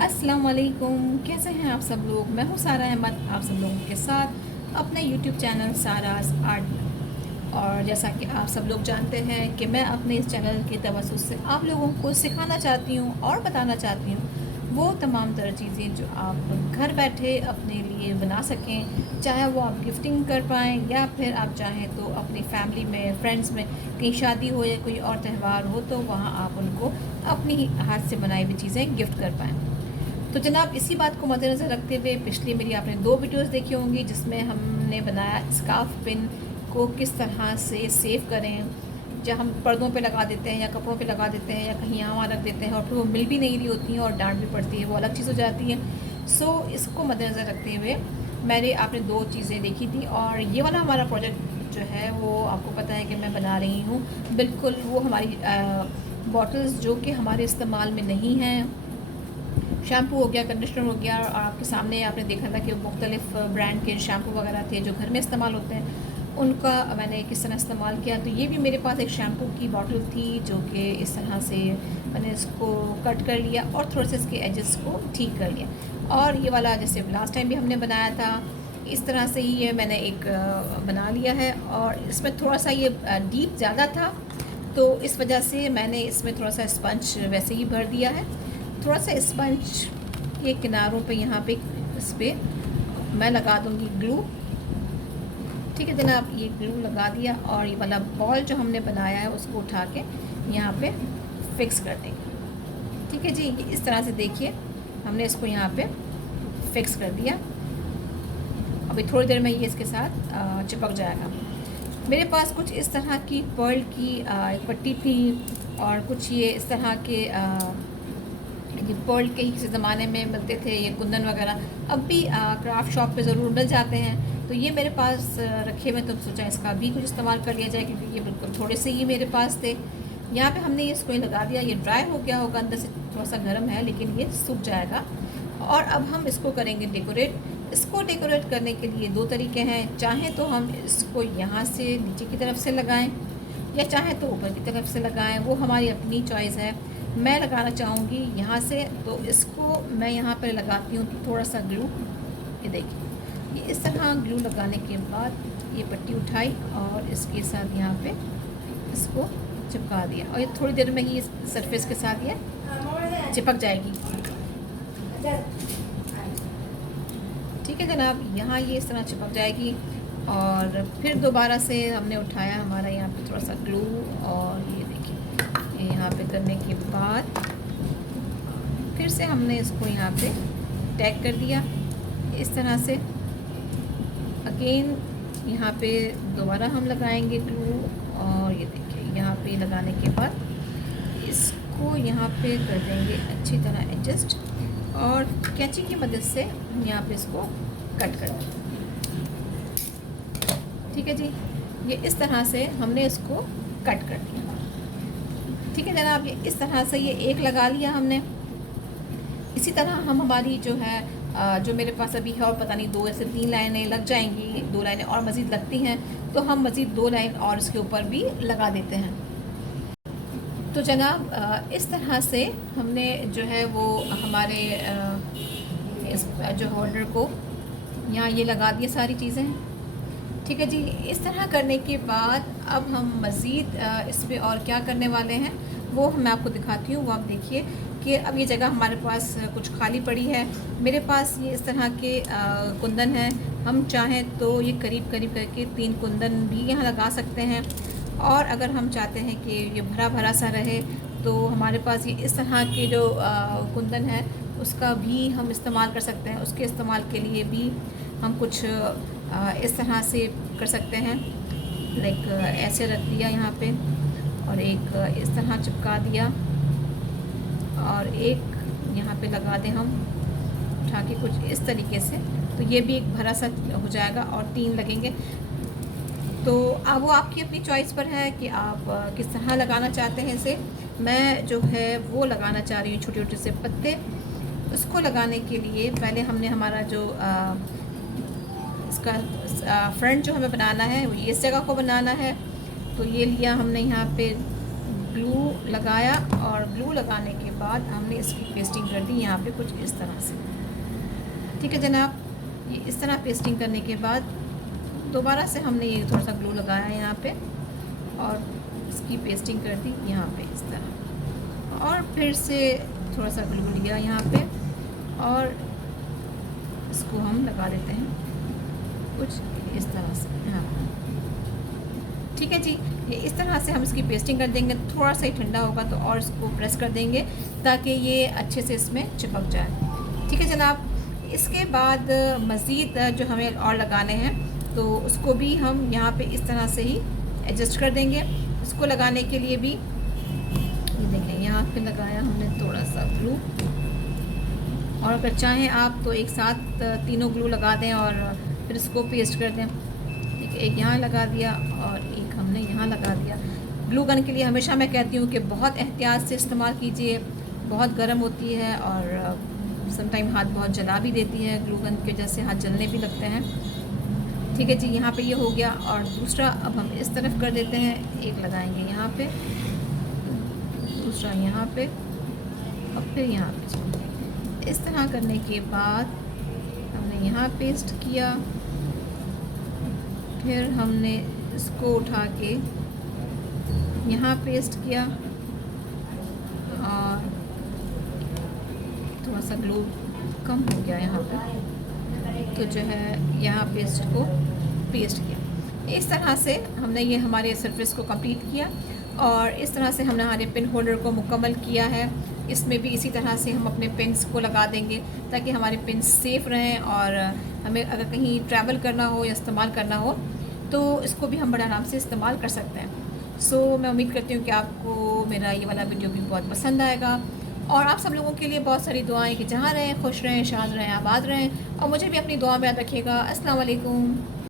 अस्सलाम वालेकुम, कैसे हैं आप सब लोग। मैं हूँ सारा अहमद, आप सब लोगों के साथ अपने यूट्यूब चैनल सारास आर्ट में। और जैसा कि आप सब लोग जानते हैं कि मैं अपने इस चैनल के तवज्जुह से आप लोगों को सिखाना चाहती हूँ और बताना चाहती हूँ वो तमाम तरह चीज़ें जो आप घर बैठे अपने लिए बना सकें, चाहे वो आप गिफ्टिंग कर पाएँ या फिर आप चाहें तो अपनी फैमिली में, फ्रेंड्स में कहीं शादी हो या कोई और त्यौहार हो तो वहाँ आप उनको अपनी हाथ से बनाई हुई चीज़ें गिफ्ट कर पाएँ। तो जनाब, इसी बात को मद्देनज़र रखते हुए पिछली मेरी आपने 2 वीडियोस देखी होंगी जिसमें हमने बनाया स्कार्फ पिन को किस तरह से सेव करें, जब हम पर्दों पे लगा देते हैं या कपड़ों पे लगा देते हैं या कहीं यहाँ वहाँ रख देते हैं और फिर वो मिल भी नहीं रही होती हैं और डांट भी पड़ती है, वो अलग चीज़ हो जाती है। सो इसको मद्देनज़र रखते हुए मैंने आपने 2 चीज़ें देखी थी और ये वाला हमारा प्रोजेक्ट जो है वो आपको पता है कि मैं बना रही हूँ। बिल्कुल वो हमारी बॉटल्स जो कि हमारे इस्तेमाल में नहीं हैं, शैम्पू हो गया, कंडीशनर हो गया, और आपके सामने आपने देखा था कि मुख्तलिफ़ ब्रांड के शैम्पू वगैरह थे जो घर में इस्तेमाल होते हैं, उनका मैंने किस तरह इस्तेमाल किया। तो ये भी मेरे पास एक शैम्पू की बॉटल थी जो कि इस तरह से मैंने इसको कट कर लिया और थोड़े से इसके एजेस को ठीक कर लिया। और ये वाला जैसे लास्ट टाइम भी हमने बनाया था इस तरह से ही ये मैंने एक बना लिया है। और इसमें थोड़ा सा ये डीप ज़्यादा था तो इस वजह से मैंने इसमें थोड़ा सा स्पंज वैसे ही भर दिया है। थोड़ा सा स्पंज के किनारों पे यहाँ पे इस पर मैं लगा दूँगी ग्लू। ठीक है जनाब, ये ग्लू लगा दिया और ये वाला बॉल जो हमने बनाया है उसको उठा के यहाँ पे फिक्स कर देंगे। ठीक है जी, ये इस तरह से देखिए हमने इसको यहाँ पे फिक्स कर दिया। अभी थोड़ी देर में ये इसके साथ चिपक जाएगा। मेरे पास कुछ इस तरह की पर्ल की एक पट्टी थी और कुछ ये इस तरह के ये पर्ल के ही किसी ज़माने में मिलते थे, ये कुंदन वगैरह अब भी क्राफ्ट शॉप पे ज़रूर मिल जाते हैं। तो ये मेरे पास रखे हुए, तो सोचा इसका भी कुछ इस्तेमाल कर लिया जाए क्योंकि ये बिल्कुल थोड़े से ही मेरे पास थे। यहाँ पे हमने इसको ही लगा दिया, ये ड्राई हो गया होगा, अंदर से थोड़ा सा गर्म है लेकिन ये सूख जाएगा। और अब हम इसको करेंगे डेकोरेट। इसको डेकोरेट करने के लिए 2 तरीके हैं, चाहें तो हम इसको यहाँ से नीचे की तरफ से लगाएं या चाहें तो ऊपर की तरफ से लगाएं, वो हमारी अपनी चॉइस है। मैं लगाना चाहूँगी यहाँ से, तो इसको मैं यहाँ पर लगाती हूँ थोड़ा सा ग्लू। ये देखिए, ये इस तरह ग्लू लगाने के बाद ये पट्टी उठाई और इसके साथ यहाँ पे इसको चिपका दिया और ये थोड़ी देर में ही इस सरफेस के साथ ये चिपक जाएगी। ठीक है जनाब, यहाँ ये इस तरह चिपक जाएगी। और फिर दोबारा से हमने उठाया हमारा यहाँ पे थोड़ा सा ग्लू और ये देखिए यहाँ पे करने के बाद फिर से हमने इसको यहाँ पे टैग कर दिया इस तरह से। अगेन यहाँ पे दोबारा हम लगाएंगे ग्लू और ये देखिए यहाँ पे लगाने के बाद इसको यहाँ पे कर देंगे अच्छी तरह एडजस्ट और कैंची की मदद से हम यहाँ पे इसको कट कर देंगे। ठीक है जी, ये इस तरह से हमने इसको कट कर दिया। ठीक है जनाब, ये इस तरह से ये एक लगा लिया हमने। इसी तरह हम हमारी जो है जो मेरे पास अभी है और पता नहीं 2 ऐसे 3 लाइनें लग जाएंगी, 2 लाइनें और मज़ीद लगती हैं तो हम मज़ीद 2 लाइन और इसके ऊपर भी लगा देते हैं। तो जनाब इस तरह से हमने जो है वो हमारे इस जो होल्डर को यहाँ ये लगा दिए सारी चीज़ें। ठीक है जी, इस तरह करने के बाद अब हम मज़ीद इस पर और क्या करने वाले हैं वो मैं आपको दिखाती हूँ। वो आप देखिए कि अब ये जगह हमारे पास कुछ खाली पड़ी है। मेरे पास ये इस तरह के कुंदन हैं, हम चाहें तो ये करीब करीब करके 3 कुंदन भी यहाँ लगा सकते हैं। और अगर हम चाहते हैं कि ये भरा भरा सा रहे तो हमारे पास ये इस तरह के जो कुंदन है उसका भी हम इस्तेमाल कर सकते हैं। उसके इस्तेमाल के लिए भी हम कुछ इस तरह से कर सकते हैं, लाइक ऐसे रख दिया यहाँ पे और एक इस तरह चिपका दिया और एक यहाँ पे लगा दें हम उठा के कुछ इस तरीके से, तो ये भी एक भरा सा हो जाएगा और 3 लगेंगे। तो अब वो आपकी अपनी चॉइस पर है कि आप किस तरह लगाना चाहते हैं इसे। मैं जो है वो लगाना चाह रही हूँ छोटे छोटे से पत्ते। उसको लगाने के लिए पहले हमने हमारा जो इसका फ्रंट जो हमें बनाना है वो इस जगह को बनाना है। तो ये लिया हमने यहाँ पे ग्लू लगाया और ग्लू लगाने के बाद हमने इसकी पेस्टिंग कर दी यहाँ पे कुछ इस तरह से। ठीक है जनाब, ये इस तरह पेस्टिंग करने के बाद दोबारा से हमने ये थोड़ा सा ग्लू लगाया यहाँ पे और इसकी पेस्टिंग कर दी यहाँ पे इस तरह, और फिर से थोड़ा सा ग्लू लिया यहाँ पे और इसको हम लगा देते हैं कुछ इस तरह से यहाँ पे। ठीक है जी, ये इस तरह से हम इसकी पेस्टिंग कर देंगे। थोड़ा सा ही ठंडा होगा तो और इसको प्रेस कर देंगे ताकि ये अच्छे से इसमें चिपक जाए। ठीक है जनाब, इसके बाद मज़ीद जो हमें और लगाने हैं तो उसको भी हम यहाँ पे इस तरह से ही एडजस्ट कर देंगे। इसको लगाने के लिए भी ये देखें यहाँ पे लगाया हमने थोड़ा सा ग्लू, और अगर चाहें आप तो एक साथ तीनों ग्लू लगा दें और फिर इसको पेस्ट कर दें। ठीक है, एक यहाँ लगा दिया और एक हमने यहाँ लगा दिया। ग्लू गन के लिए हमेशा मैं कहती हूँ कि बहुत एहतियात से इस्तेमाल कीजिए, बहुत गर्म होती है और समटाइम हाथ बहुत जला भी देती है, ग्लू गन की वजह से हाथ जलने भी लगते हैं। ठीक है जी, यहाँ पे ये हो गया। और दूसरा अब हम इस तरफ कर देते हैं, एक लगाएंगे यहाँ पे, दूसरा यहाँ पे और फिर यहाँ पे। इस तरह करने के बाद हमने यहाँ पेस्ट किया, फिर हमने इसको उठा के यहाँ पेस्ट किया और थोड़ा सा ग्लू कम हो गया यहाँ पे, तो जो है यहाँ पेस्ट को पेस्ट किया। इस तरह से हमने ये हमारे सरफेस को कंप्लीट किया और इस तरह से हमने हमारे पिन होल्डर को मुकम्मल किया है। इसमें भी इसी तरह से हम अपने पिन्स को लगा देंगे ताकि हमारे पिन सेफ़ रहें और हमें अगर कहीं ट्रैवल करना हो या इस्तेमाल करना हो तो इसको भी हम बड़े आराम से इस्तेमाल कर सकते हैं। सो मैं उम्मीद करती हूँ कि आपको मेरा ये वाला वीडियो भी बहुत पसंद आएगा और आप सब लोगों के लिए बहुत सारी दुआएं कि जहाँ रहें खुश रहें, शाद रहें, आबाद रहें और मुझे भी अपनी दुआ में याद रखिएगा। अस्सलाम वालेकुम।